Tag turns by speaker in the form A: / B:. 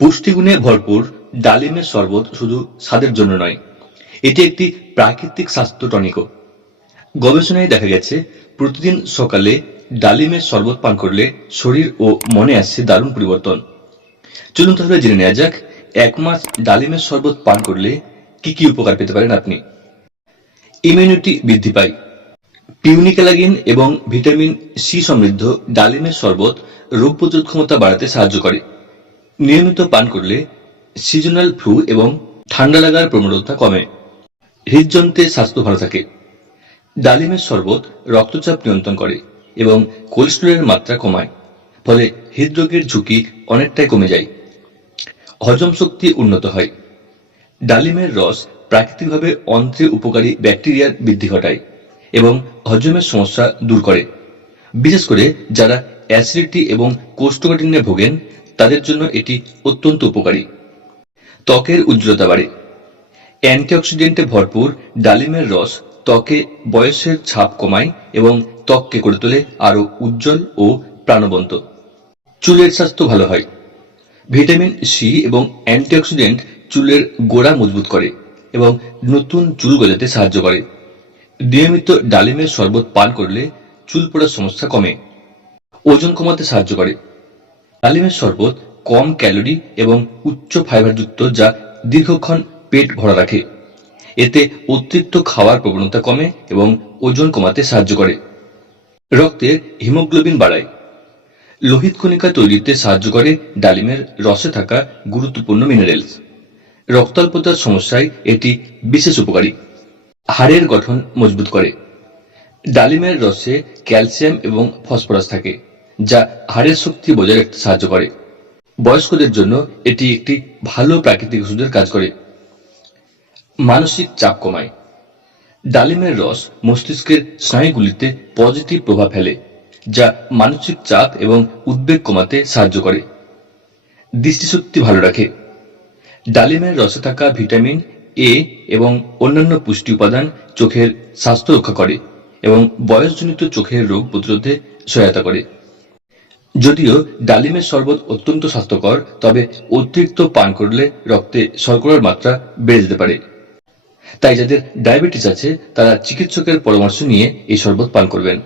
A: পুষ্টিগুণে ভরপুর ডালিমের শরবত শুধু স্বাদের জন্য নয়, এটি একটি প্রাকৃতিক স্বাস্থ্য টনিকও। গবেষণায় দেখা গেছে, প্রতিদিন সকালে ডালিমের শরবত পান করলে শরীর ও মনে আসছে দারুণ পরিবর্তন। চলুন তাহলে জেনে নেওয়া যাক, এক মাস ডালিমের শরবত পান করলে কি কি উপকার পেতে পারেন আপনি? ইমিউনিটি বৃদ্ধি পায়। পিউনিক্যালাগিন এবং ভিটামিন সি সমৃদ্ধ ডালিমের শরবত রোগ প্রতিরোধ ক্ষমতা বাড়াতে সাহায্য করে। নিয়মিত পান করলে সিজনাল ফ্লু এবং ঠান্ডা লাগার প্রবণতা কমে। হৃদযন্ত্রে স্বাস্থ্য ভালো থাকে। ডালিমের শরবত রক্তচাপ নিয়ন্ত্রণ করে এবং কোলেস্টেরলের মাত্রা কমায়, ফলে হৃদরোগের ঝুঁকি অনেকটাই কমে যায়। হজম শক্তি উন্নত হয়। ডালিমের রস প্রাকৃতিকভাবে অন্ত্রে উপকারী ব্যাকটেরিয়ার বৃদ্ধি ঘটায় এবং হজমের সমস্যা দূর করে। বিশেষ করে যারা অ্যাসিডিটি এবং কোষ্ঠকাঠিন্যে ভোগেন তাদের জন্য এটি অত্যন্ত উপকারী। ত্বকের উজ্জ্বলতা বাড়ে। অ্যান্টিঅক্সিডেন্টে ভরপুর ডালিমের রস ত্বকে বয়সের ছাপ কমায় এবং ত্বককে করে তোলে আরও উজ্জ্বল ও প্রাণবন্ত। চুলের স্বাস্থ্য ভালো হয়। ভিটামিন সি এবং অ্যান্টিঅক্সিডেন্ট চুলের গোড়া মজবুত করে এবং নতুন চুল গজাতে সাহায্য করে। নিয়মিত ডালিমের শরবত পান করলে চুল পড়ার সমস্যা কমে। ওজন কমাতে সাহায্য করে। ডালিমের শরবত কম ক্যালোরি এবং উচ্চ ফাইবারযুক্ত যা দীর্ঘক্ষণ পেট ভরা রাখে। এতে অতিরিক্ত খাওয়ার প্রবণতা কমে এবং ওজন কমাতে সাহায্য করে। রক্তের হিমোগ্লোবিন বাড়ায়। লোহিত কণিকা তৈরিতে সাহায্য করে ডালিমের রসে থাকা গুরুত্বপূর্ণ মিনারেলস রক্তাল্পতার সমস্যায় এটি বিশেষ উপকারী। হাড়ের গঠন মজবুত করে। ডালিমের রসে ক্যালসিয়াম এবং ফসফরাস থাকে। যা হাড়ের শক্তি বজায় রাখতে সাহায্য করে। বয়স্কদের জন্য এটি একটি ভালো প্রাকৃতিক ওষুধের কাজ করে। মানসিক চাপ কমায়। ডালিমের রস মস্তিষ্কের স্নায়ুগুলিতে পজিটিভ প্রভাব ফেলে, যা মানসিক চাপ এবং উদ্বেগ কমাতে সাহায্য করে। দৃষ্টিশক্তি ভালো রাখে। ডালিমের রসে থাকা ভিটামিন এ এবং অন্যান্য পুষ্টি উপাদান চোখের স্বাস্থ্য রক্ষা করে এবং বয়সজনিত চোখের রোগ প্রতিরোধে সহায়তা করে। যদিও ডালিমের শরবত অত্যন্ত স্বাস্থ্যকর, তবে অতিরিক্ত পান করলে রক্তে শর্করার মাত্রা বেড়ে যেতে পারে। তাই যাদের ডায়াবেটিস আছে, তারা চিকিৎসকের পরামর্শ নিয়ে এই শরবত পান করবেন।